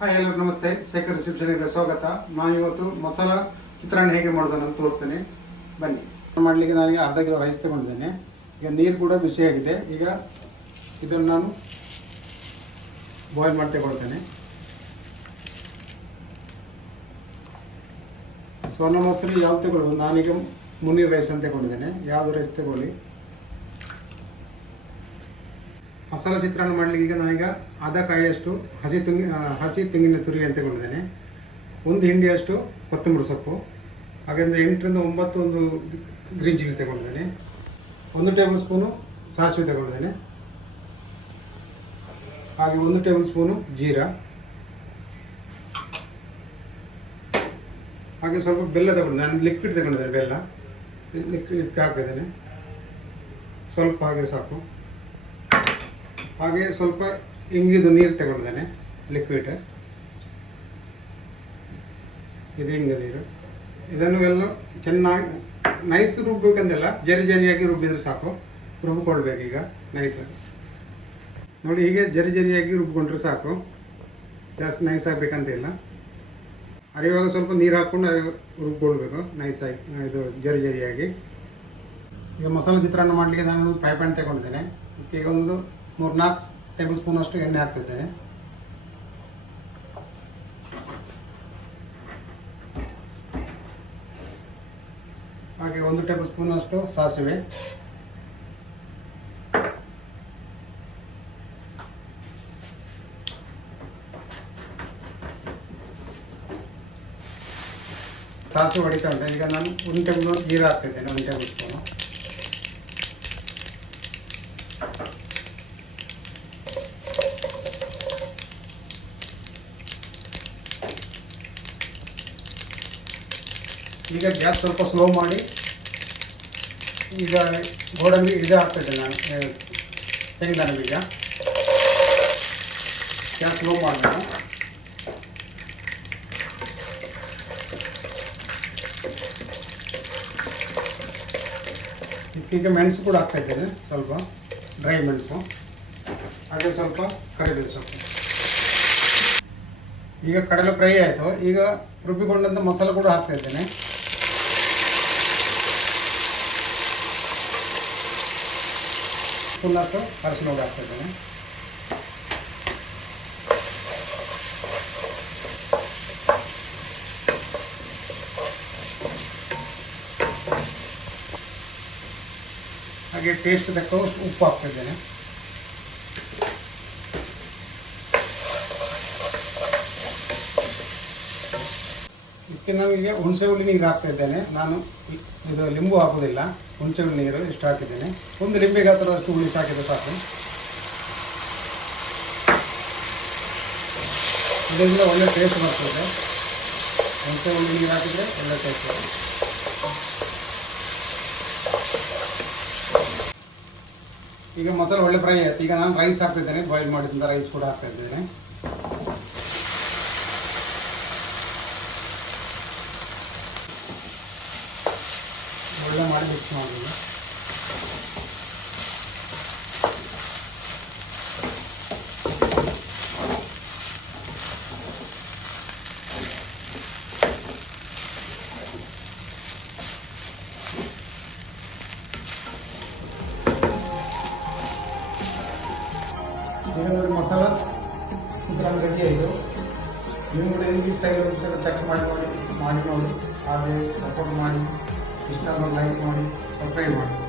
Hi ಎಲ್ಲರೂ, ನಮಸ್ತೆ. ಶೇಖರ್ ರಿಸೆಪ್ಷನ್ಗೆ ಸ್ವಾಗತ. ನಾನು ಇವತ್ತು ಮಸಾಲ ಚಿತ್ರಾನ್ನ ಹೇಗೆ ಮಾಡೋದನ್ನು ತೋರಿಸ್ತೇನೆ. ಬನ್ನಿ. ಮಾಡಲಿಕ್ಕೆ ನನಗೆ ಅರ್ಧ ಕಿಲೋ ರೈಸ್ ತಗೊಂಡಿದ್ದೇನೆ. ಈಗ ನೀರು ಕೂಡ ಬಿಸಿಯಾಗಿದೆ ಈಗ ಇದನ್ನು ನಾನು ಬಾಯ್ಲ್ ಮಾಡಿ ತಗೊಳ್ತೇನೆ. ಸ್ವರ್ಣ ಮೊಸರು ಯಾವ್ದು ತಗೊಳ್ಬೋದು? ನಾನೀಗ ಮುನಿ ರೈಸ್ ಅಂತ ತಗೊಂಡಿದ್ದೇನೆ. ಯಾವುದು ರೈಸ್ ತಗೊಳ್ಳಿ? ಮಸಾಲ ಚಿತ್ರಾನ್ನ ಮಾಡಲಿಕ್ಕೆ ಈಗ ನಾನೀಗ ಅರ್ಧ ಕಾಯಿಯಷ್ಟು ಹಸಿ ತೆಂಗಿ ಹಸಿ ತೆಂಗಿನ ತುರಿ ಅಂತ ತಗೊಂಡಿದ್ದೇನೆ ಒಂದು ಹಿಂಡಿಯಷ್ಟು ಕೊತ್ತಂಬರಿ ಸೊಪ್ಪು ಹಾಗೆಂದ ಎಂಟರಿಂದ ಒಂಬತ್ತು ಒಂದು ಗ್ರೀನ್ ಚಿಲ್ಲಿ ತಗೊಂಡಿದ್ದೇನೆ. ಒಂದು ಟೇಬಲ್ ಸ್ಪೂನು ಸಾಸಿವೆ ತಗೊಂಡಿದ್ದೇನೆ. ಹಾಗೆ ಒಂದು ಟೇಬಲ್ ಸ್ಪೂನು ಜೀರಾ. ಹಾಗೆ ಸ್ವಲ್ಪ ಬೆಲ್ಲ ತಗೊಂಡಿದ್ದೆ ನಾನು ಲಿಕ್ವಿಡ್ ತಗೊಂಡಿದ್ದೇನೆ ಬೆಲ್ಲ. ಲಿಕ್ವಿಡ್ ಹಾಕಿದ್ದೇನೆ ಸ್ವಲ್ಪ ಹಾಗೆ ಸಾಕು. ಹಾಗೆ ಸ್ವಲ್ಪ ಇಂಗಿದು ನೀರು ತಗೊಂಡಿದ್ದೇನೆ ಲಿಕ್ವಿಡ್ ಇದು ಹಿಂಗ ನೀರು. ಇದನ್ನು ಎಲ್ಲ ಚೆನ್ನಾಗಿ ನೈಸ್ ರುಬ್ಬೇಕಂತೆಲ್ಲ ಜರಿ ಜರಿಯಾಗಿ ರುಬ್ಬಿದ್ರೆ ಸಾಕು. ರುಬ್ಬಿಕೊಳ್ಬೇಕು ಈಗ ನೈಸ್ ನೋಡಿ, ಹೀಗೆ ಜರಿ ಜರಿಯಾಗಿ ರುಬ್ಕೊಂಡ್ರೆ ಸಾಕು. ಜಾಸ್ತಿ ನೈಸ್ ಆಗಬೇಕಂತ ಇಲ್ಲ ಅರಿವಾಗ ಸ್ವಲ್ಪ ನೀರು ಹಾಕ್ಕೊಂಡು ಅರಿ ರುಬ್ಬಿಕೊಳ್ಬೇಕು ನೈಸ್ ಆಗಿ, ಇದು ಜರಿ ಜರಿಯಾಗಿ. ಈಗ ಮಸಾಲೆ ಚಿತ್ರಾನ್ನ ಮಾಡಲಿಕ್ಕೆ ನಾನು ಫ್ರೈ ತಗೊಂಡಿದ್ದೇನೆ. ಈಗ ಒಂದು ಮೂರು ನಾಲ್ಕು ಟೇಬಲ್ ಸ್ಪೂನಷ್ಟು ಎಣ್ಣೆ ಹಾಕ್ತಿದ್ದೇನೆ. ಹಾಗೆ ಒಂದು ಟೇಬಲ್ ಸ್ಪೂನಷ್ಟು ಸಾಸಿವೆ. ಸಾಸಿವೆ ಹೊಡಿತಾ ಉಂಟು. ಈಗ ನಾನು ಒಂದು ಟೇಬಲ್ ಜೀರಾ ಹಾಕ್ತಿದ್ದೇನೆ, ಒಂದು ಟೇಬಲ್ ಸ್ಪೂನು ಈಗ ಗ್ಯಾಸ್ ಸ್ವಲ್ಪ ಸ್ಲೋ ಮಾಡಿ ಈಗ ಗೋಡಂಬಿ ಇದು ಹಾಕ್ತಿದ್ದೆ ನಾನು. ತೆಂಗಿನ ಬೀಜ ಗ್ಯಾಸ್ ಸ್ಲೋ ಮಾಡಬೇಕು ಈಗ ಮೆಣಸು ಕೂಡ ಹಾಕ್ತಾ ಇದ್ದೇನೆ, ಸ್ವಲ್ಪ ಡ್ರೈ ಮೆಣಸು. ಹಾಗೆ ಸ್ವಲ್ಪ ಕರಿಬೇವು ಸ್ವಲ್ಪ ಈಗ ಕಡಲೆ ಫ್ರೈ ಆಯಿತು. ಈಗ ರುಬ್ಬಿಕೊಂಡಂಥ ಮಸಾಲೆ ಕೂಡ ಹಾಕ್ತಾ ಪುನಃ ಅರಸಿನ ಹುಡಿ ಹಾಗೆ ಟೇಸ್ಟ್ ತಕ್ಕ ಉಪ್ಪು ಹಾಕ್ತಾ ನಮಗೆ ಹುಣಸೆ ಹುಳಿ ನೀರು ಹಾಕ್ತಾ ಇದ್ದೇನೆ. ನಾನು ಇದು ಲಿಂಬು ಹಾಕೋದಿಲ್ಲ ಹುಣಸೆ ಹುಳಿ ನೀರು ಇಷ್ಟು ಹಾಕಿದ್ದೇನೆ. ಒಂದು ಲಿಂಬೆ ಗಾತ್ರದಷ್ಟು ಹುಳಿ ಹಾಕಿದ್ರೆ ಸಾಕು. ಇದರಿಂದ ಒಳ್ಳೆ ಟೇಸ್ಟ್ ಬರ್ತದೆ. ಹುಣಸೆ ಹುಳಿ ನೀರು ಹಾಕಿದರೆ ಒಳ್ಳೆ ಟೇಸ್ಟ್ ಬರ್ತದೆ. ಈಗ ಮಸಾಲೆ ಒಳ್ಳೆ ಫ್ರೈ ಆಯ್ತು. ಈಗ ನಾನು ರೈಸ್ ಹಾಕ್ತಿದ್ದೇನೆ ಬಾಯ್ಲ್ ಮಾಡಿದಂಥ ರೈಸ್ ಕೂಡ ಹಾಕ್ತಾ ಇದ್ದೇನೆ ಒಳ್ಳೆ ಮಾಡಿ ಮಿಕ್ಸ್ ನೋಡಿ ಮಸಾಲ, ಚಿತ್ರಾನ್ನ ರೆಡಿ ಆಯಿತು ನೀವು ಕೂಡ ಈ ಸ್ಟೈಲ್ ಚೆಕ್ ಮಾಡಿ ನೋಡಿ ಮಾಡಿ ನೋಡಿ. ಹಾಗೆ ಸಪೋರ್ಟ್ ಮಾಡಿ. ಇಷ್ಟ ಲೈಕ್ ಮಾಡಿ ಸಬ್ಸ್ಕ್ರೈಬ್ ಮಾಡಿ